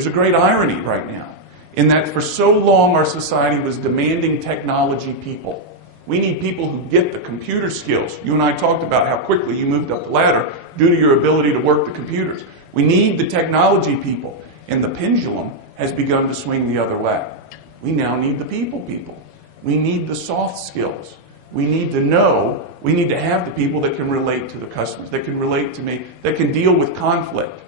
There's a great irony right now in that for so long our society was demanding technology people. We need people who get the computer skills. You and I talked about how quickly you moved up the ladder due to your ability to work the computers. We need the technology people. And the pendulum has begun to swing the other way. We now need the people. We need the soft skills. We need to know, we need to have the people that can relate to the customers, that can relate to me, that can deal with conflict.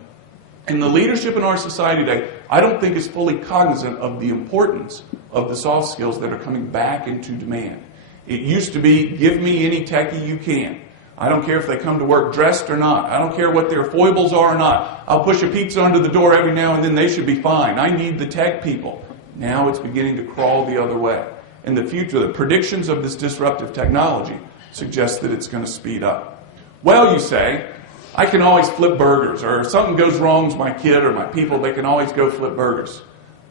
And the leadership in our society today, I don't think is fully cognizant of the importance of the soft skills that are coming back into demand. It used to be, give me any techie you can. I don't care if they come to work dressed or not. I don't care what their foibles are or not. I'll push a pizza under the door every now and then. They should be fine. I need the tech people. Now it's beginning to crawl the other way. In the future, the predictions of this disruptive technology suggest that it's going to speed up. Well, you say, I can always flip burgers, or if something goes wrong with my kid or my people, they can always go flip burgers.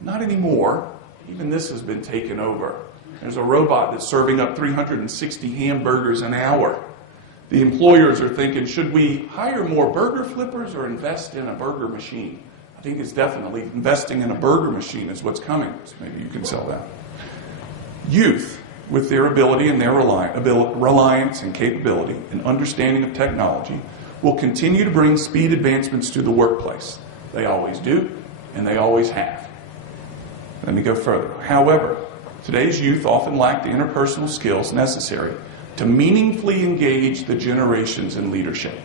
Not anymore. Even this has been taken over. There's a robot that's serving up 360 hamburgers an hour. The employers are thinking, should we hire more burger flippers or invest in a burger machine? I think it's definitely investing in a burger machine is what's coming. So maybe you can sell that. Youth, with their ability and their reliance and capability and understanding of technology, will continue to bring speed advancements to the workplace. They always do, and they always have. Let me go further. However, today's youth often lack the interpersonal skills necessary to meaningfully engage the generations in leadership.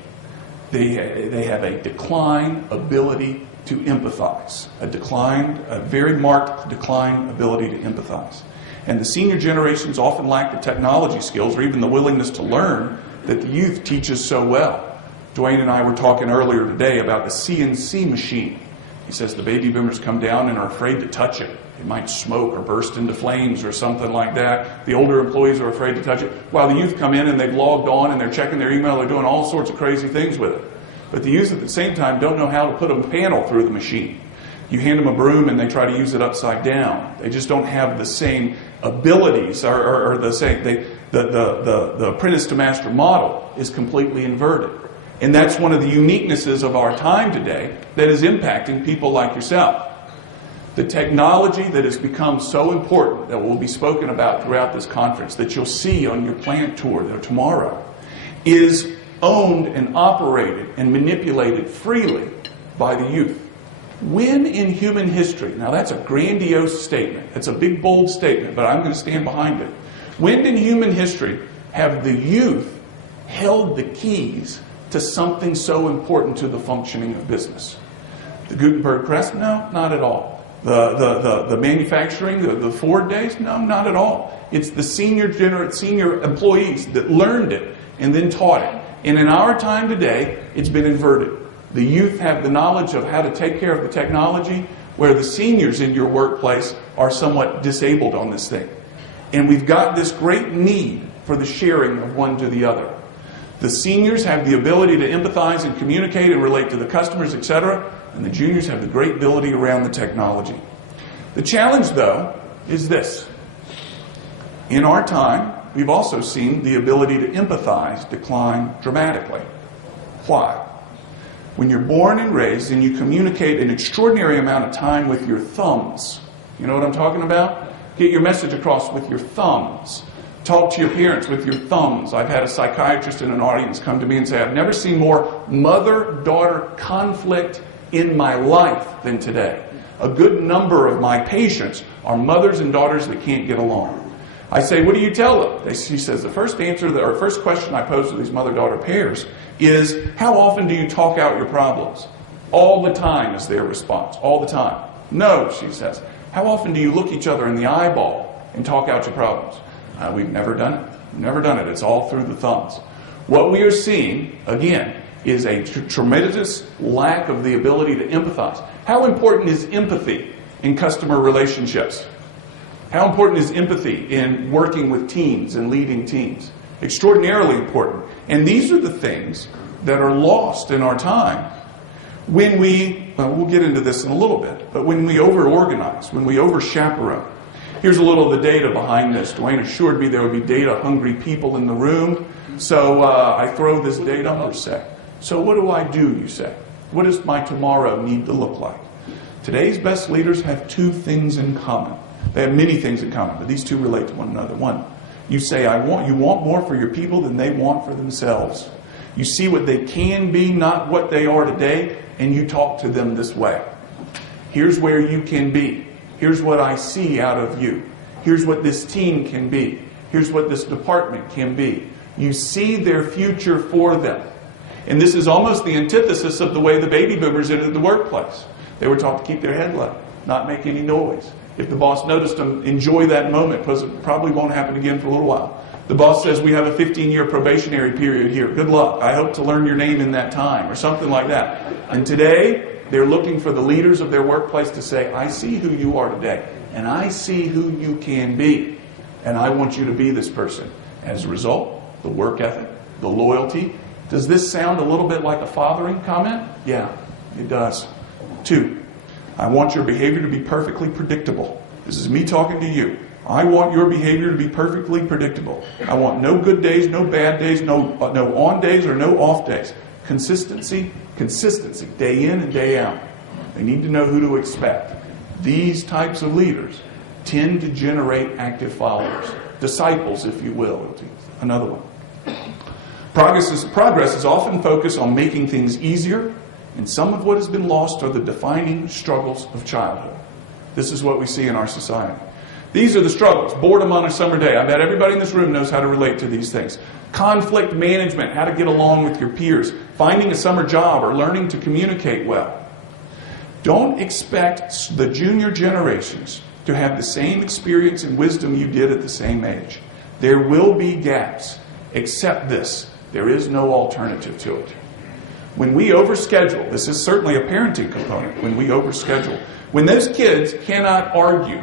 They have a declined ability to empathize, a very marked decline ability to empathize. And the senior generations often lack the technology skills or even the willingness to learn that the youth teaches so well. Dwayne and I were talking earlier today about the CNC machine. He says the baby boomers come down and are afraid to touch it. It might smoke or burst into flames or something like that. The older employees are afraid to touch it, while the youth come in and they've logged on and they're checking their email, they're doing all sorts of crazy things with it. But the youth at the same time don't know how to put a panel through the machine. You hand them a broom and they try to use it upside down. They just don't have the same abilities or the same. The apprentice to master model is completely inverted. And that's one of the uniquenesses of our time today that is impacting people like yourself. The technology that has become so important that will be spoken about throughout this conference, that you'll see on your plant tour tomorrow, is owned and operated and manipulated freely by the youth. When in human history, now that's a grandiose statement, it's a big bold statement, but I'm going to stand behind it. When in human history have the youth held the keys to something so important to the functioning of business? The Gutenberg press? No, not at all. The manufacturing, the Ford days? No, not at all. It's the senior employees that learned it and then taught it. And in our time today, it's been inverted. The youth have the knowledge of how to take care of the technology, where the seniors in your workplace are somewhat disabled on this thing. And we've got this great need for the sharing of one to the other. The seniors have the ability to empathize and communicate and relate to the customers, etc., and the juniors have the great ability around the technology. The challenge, though, is this. In our time, we've also seen the ability to empathize decline dramatically. Why? When you're born and raised and you communicate an extraordinary amount of time with your thumbs, you know what I'm talking about? Get your message across with your thumbs. Talk to your parents with your thumbs. I've had a psychiatrist in an audience come to me and say, I've never seen more mother-daughter conflict in my life than today. A good number of my patients are mothers and daughters that can't get along. I say, what do you tell them? She says, the first question I pose to these mother-daughter pairs is, how often do you talk out your problems? All the time is their response. All the time. No, she says. How often do you look each other in the eyeball and talk out your problems? We've never done it. We've never done it. It's all through the thumbs. What we are seeing, again, is a tremendous lack of the ability to empathize. How important is empathy in customer relationships? How important is empathy in working with teams and leading teams? Extraordinarily important. And these are the things that are lost in our time when we'll get into this in a little bit, but when we over-organize, when we over-chaperone. Here's a little of the data behind this. Dwayne assured me there would be data-hungry people in the room, so I throw this data per se. So what do I do, you say? What does my tomorrow need to look like? Today's best leaders have two things in common. They have many things in common, but these two relate to one another. One, you say, you want more for your people than they want for themselves. You see what they can be, not what they are today, and you talk to them this way. Here's where you can be. Here's what I see out of you. Here's what this team can be. Here's what this department can be. You see their future for them. And this is almost the antithesis of the way the baby boomers entered the workplace. They were taught to keep their head low, not make any noise. If the boss noticed them, enjoy that moment, because it probably won't happen again for a little while. The boss says, we have a 15-year probationary period here. Good luck. I hope to learn your name in that time, or something like that. And today, they're looking for the leaders of their workplace to say, I see who you are today, and I see who you can be, and I want you to be this person. As a result, the work ethic, the loyalty. Does this sound a little bit like a fathering comment? Yeah, it does. 2, I want your behavior to be perfectly predictable. This is me talking to you. I want your behavior to be perfectly predictable. I want no good days, no bad days, no on days or no off days. Consistency, day in and day out. They need to know who to expect. These types of leaders tend to generate active followers. Disciples, if you will. Another one. Progress is often focused on making things easier, and some of what has been lost are the defining struggles of childhood. This is what we see in our society. These are the struggles. Boredom on a summer day. I bet everybody in this room knows how to relate to these things. Conflict management, how to get along with your peers. Finding a summer job or learning to communicate well. Don't expect the junior generations to have the same experience and wisdom you did at the same age. There will be gaps. Accept this. There is no alternative to it. When we overschedule, this is certainly a parenting component, when we overschedule, when those kids cannot argue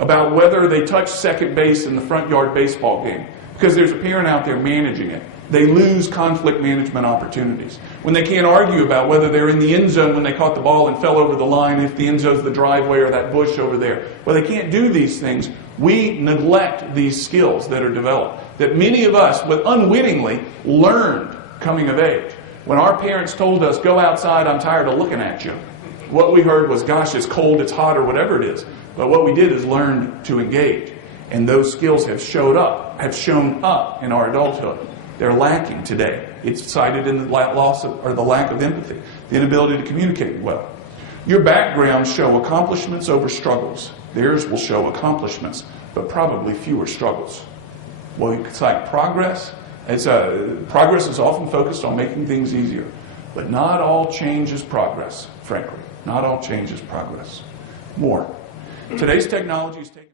about whether they touch second base in the front yard baseball game because there's a parent out there managing it, they lose conflict management opportunities. When they can't argue about whether they're in the end zone when they caught the ball and fell over the line, if the end zone's the driveway or that bush over there, well, they can't do these things. We neglect these skills that are developed, that many of us, unwittingly, learned coming of age. When our parents told us, go outside, I'm tired of looking at you, what we heard was, gosh, it's cold, it's hot, or whatever it is. But what we did is learn to engage. And those skills have shown up in our adulthood. They're lacking today. It's cited in the loss of, or the lack of empathy, the inability to communicate well. Your backgrounds show accomplishments over struggles. Theirs will show accomplishments, but probably fewer struggles. Well, you could cite progress. Progress is often focused on making things easier. But not all change is progress, frankly. Not all change is progress. More. Today's technology is taking